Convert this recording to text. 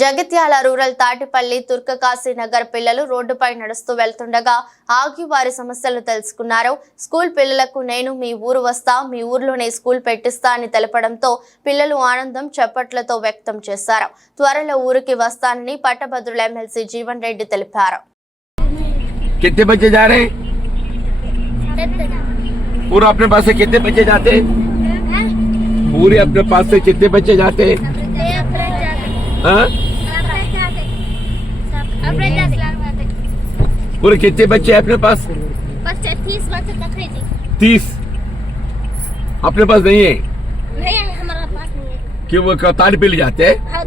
Jagtial rural Tatipalli తుర్కకాశీ Nagar పిల్లలు రోడ్డుపై నడుస్తూ వెళ్తుండగా ఆగి వారి సమస్యలు తెలుసుకున్నారు. స్కూల్ పిల్లలకు నేను మీ ఊరు వస్తా, మీ ఊర్లోనే స్కూల్ పెట్టిస్తా అని తెలపడంతో పిల్లలు ఆనందం చప్పట్లతో వ్యక్తం చేశారు. త్వరలో ఊరికి వస్తానని పట్టభద్రుల ఎమ్మెల్సీ జీవన్ రెడ్డి తెలిపారు. कितने बच्चे जा रहे हैं? पूरा अपने पास से कितने बच्चे जाते हैं? पूरे अपने पास से कितने बच्चे जाते हैं? पूरे कितने बच्चे हैं अपने पास? 30 बच्चे तक है जी। 30 अपने पास नहीं है? नहीं, हमारे पास नहीं है। क्यों वो तारीफ पे ले जाते हैं? हाँ,